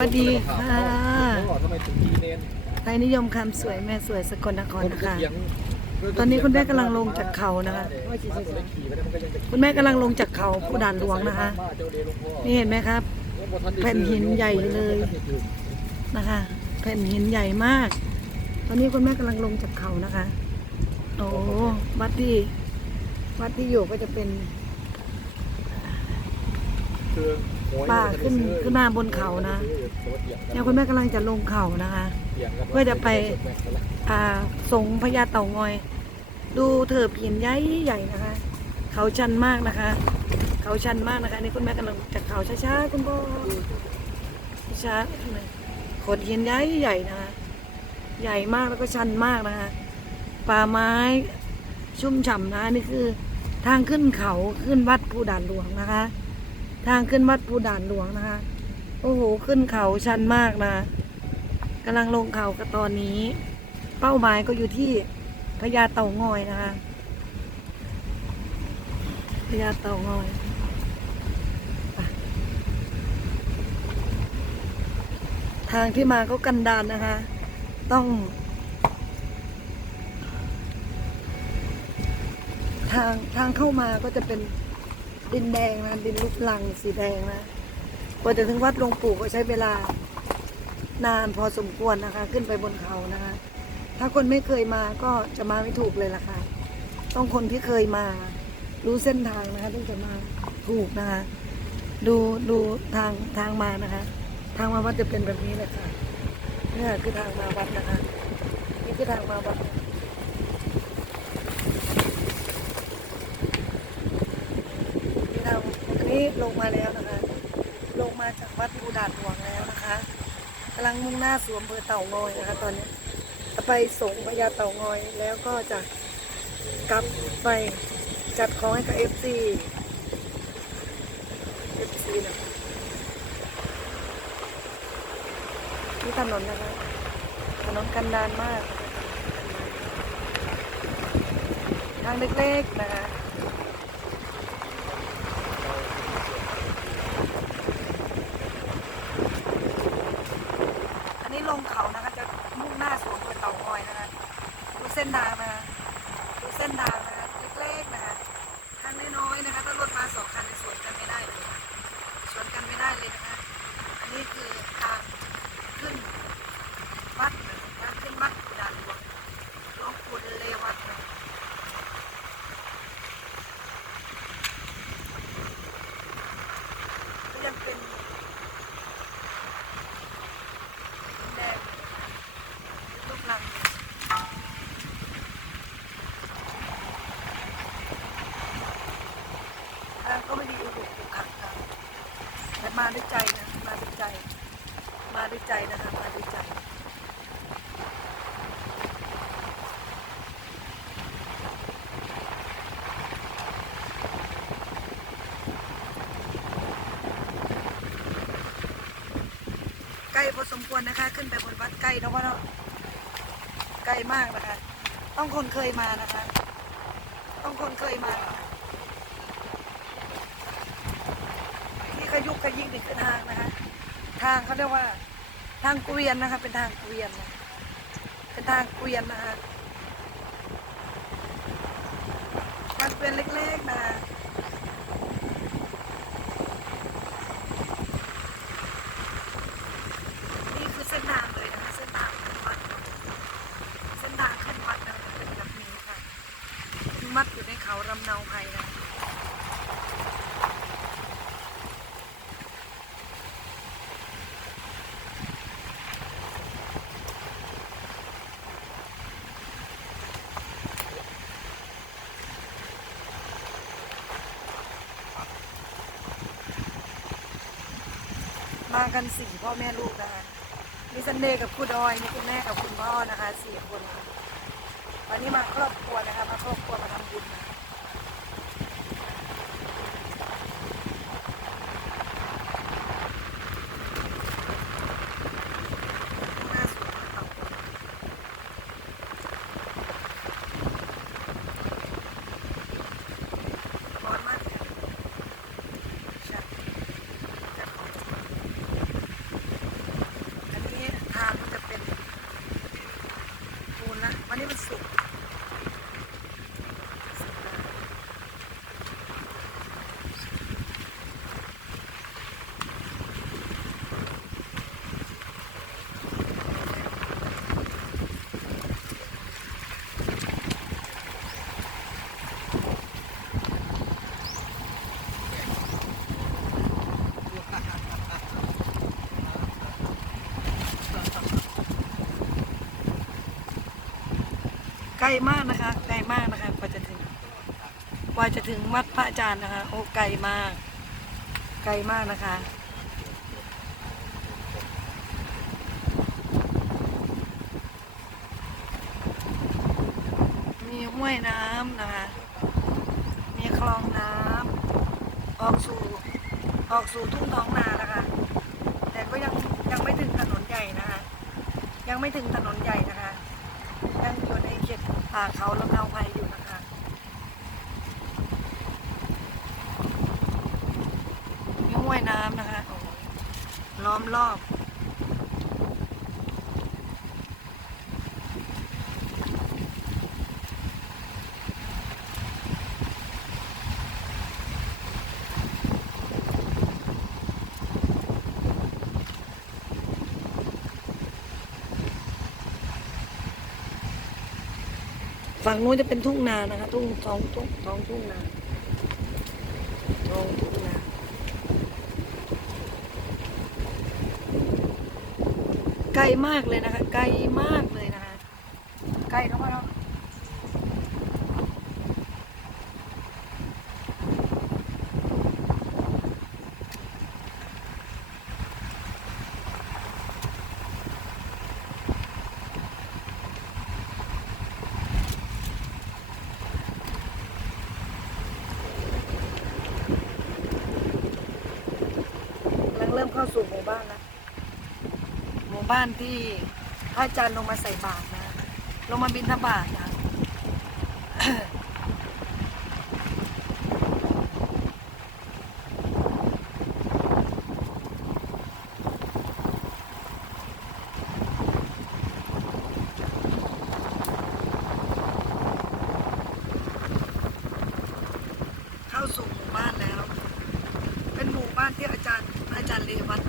สวัสดีค่ะไทยนิยมคำสวยแม่สวยสกลนครนะคะ ตอนนี้คุณแม่กำลังลงจากเขานะคะ คุณแม่กำลังลงจากเขาผู้ด่านหลวงนะคะ นี่เห็นไหมครับ แผ่นหินใหญ่เลยนะคะ แผ่นหินใหญ่มาก ตอนนี้คุณแม่กำลังลงจากเขานะคะ โอ้วัดที่วัดที่อยู่ก็จะเป็น ป่าขึ้นขึ้นมาบนเขานะเนี่ยคุณแม่กำลังจะลงเขานะคะเพื่อจะไปอ่าสงพญาเต่างอย ดูเถิบหินใหญ่ใหญ่นะคะ เขาชันมากนะคะ เขาชันมากนะคะนี่คุณแม่กำลังจากเขาช้าๆคุณพ่อช้าๆโขดหินใหญ่ใหญ่นะคะใหญ่มากแล้วก็ชันมากนะคะป่าไม้ชุ่มฉ่ำนะนี่คือ ทางขึ้นเขาขึ้นวัดภูด่านหลวงนะคะ ทางขึ้นวัดภูด่านหลวงนะคะ โอ้โห ขึ้นเขาชันมากนะกำลังลงเขากันตอนนี้ เป้าหมายก็อยู่ที่พญาเต่างอยนะคะพญาเต่างอยทางที่มาก็กันดานนะคะ ต้อง ทางทางเข้ามาก็จะเป็น ดินแดงนะ ดินลูกลังสีแดงนะกว่าจะถึงวัดหลวงปู่ก็ใช้เวลานานพอสมควรนะคะ ขึ้นไปบนเขานะคะ ถ้าคนไม่เคยมาก็จะมาไม่ถูกเลยล่ะค่ะ ต้องคนที่เคยมา รู้เส้นทางนะคะถึงจะมาถูกนะคะ ดูดูทางทางมานะคะ ทางมาวัดจะเป็นแบบนี้เลยค่ะนี่คือทางมาวัดนะคะ นี่คือทางมาวัด นี่เราอั นี้ลงมาแล้วนะคะ ลงมาจากวัดภูดาดหลวงแล้วนะคะกำลังมุ่งหน้าสวมเบอเต่างอยนะคะ ตอนนี้จะไปส่งพญาเต่างอยแล้วก็จะกลับไปจัดของให้กับเอฟซีเอฟซีนะนี่ถนนนะคะถนนกันดานมาก ทางเล็กๆนะคะ อันนี้ลงเขานะคะจะมุ่งหน้าสวนเปิดเต่างอยนะคะดู เส้นทางนะคะดูเส้นทางนะคะเล็กๆนะคะทางน้อยๆนะคะถ้ารถมาสองคันในยสวนกันไม่ได้เลยค่ะสวนกันไม่ได้เลยนะคะ อันนี้คือทางขึ้นวัดทางขึ้นวัดด่านหลวงหลวงปู่เลวัดนะก็ยังเป็น แดงลูกลังทางก็ไม่ดีอุดมขังนะแต่มาด้วยใจนะ มาด้วยใจ มาด้วยใจนะคะ มาด้วยใจ ใกล้ พอสมควรนะคะ ขึ้นไปบนวัดใกล้นะว่าเนาะใกล้มากนะคะ ต้องคนเคยมานะคะ ต้องคนเคยมานี่ขยุกขยิกนี่คือทางนะคะ ทางเขาเรียกว่า ทางเกวียนนะคะ เป็นทางเกวียนนะเป็นทางเกวียนนะคะทางเกวียนเล็ก ๆ นะคะ นี่คือเส้นทางเลยนะคะเส้นทางขึ้นวัดเส้นทางขึ้นวัดนะคะเป็นแบบนี้ค่ะขึ้นวัด อยู่ในเขารำเนาไพนะมากันสี่พ่อแม่ลูกนะคะมีซันเดย์กับคุณดอยมีคุณแม่กับคุณพ่อนะคะสี่คนค่ะวันนี้มาครอบครัวนะคะมาครอบครัวมาทำบุญนะหน้าสวนเขาร้อนมากเลยใช่จะขอ ไก ลมากนะคะ ไกลมากนะคะกว่าจะถึงกว่าจะถึงวัดพระอาจารย์นะคะ โอ้ไกลมาก ไกลมากนะคะมีห้วยน้ำนะคะ มีคลองน้ำออกสู่ออกสู่ทุ่งท้องนานะคะ แต่ก็ยังยังไม่ถึงถนนใหญ่นะคะ ยังไม่ถึงถนนใหญ่นะคะ ยังอยู่ในเขตป่าเขาลำเนาไพอยู่นะคะ มีห้วยน้ำนะคะล้อมรอบ ฝั่งนู้นจะเป็นทุ่งนานะคะ ทุ่งท้องทุ่งท้องทุ่งนาท้องทุ่งนาไกลมากเลยนะคะ ไกลมากเลยนะคะ ไกลเข้ามาแล้ว มเข้าสู่หมู่บ้านแล้วหมู่บ้านที่พระอาจารย์ลงมาใส่บาตรนะ ลงมาบินทบาตนะ เข้าสู่หมู่บ้านแล้ว เป็นหมู่บ้านที่อาจาร ย์อาจารย์เลวัต